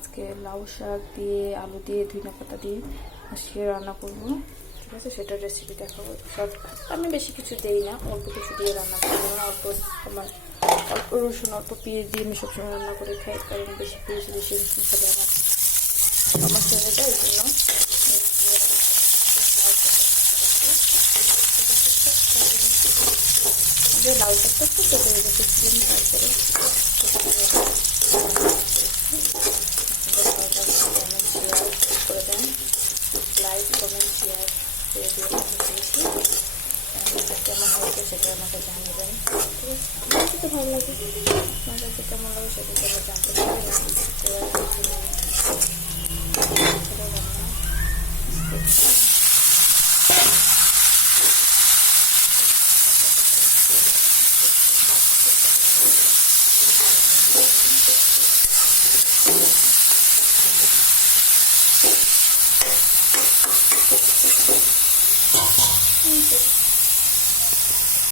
আজকে লাউ শাক দিয়ে আলু দিয়ে ধনিয়া পাতা দিয়ে আজকে রান্না করবো। ঠিক আছে, সেটার রেসিপি দেখাবো। শর্টকাট, আমি বেশি কিছু দিই না, অল্প কিছু দিয়ে রান্না করবো। অল্প আমার অল্প রসুন অল্প পেঁয়াজ দিয়ে আমি সবসময় রান্না করে খাই, কারণ বেশি পেঁয়াজ বেশি রসুন খেলে আমার ছেলে যায়, এই জন্য লাউ শাকটা খুব পেতে রেখেছিলাম। তারপরে শেয়ার করে দেন, লাইক কমেন্ট শেয়ার করে দিয়ে দিয়েছি। কেমন হয়েছে সেটা আমাকে জানাবেন। ঠিক আছে, তো ভালো লাগে, আপনার কাছে কেমন লাগে সেটা তো আমরা জানতে পারি না। Thank you.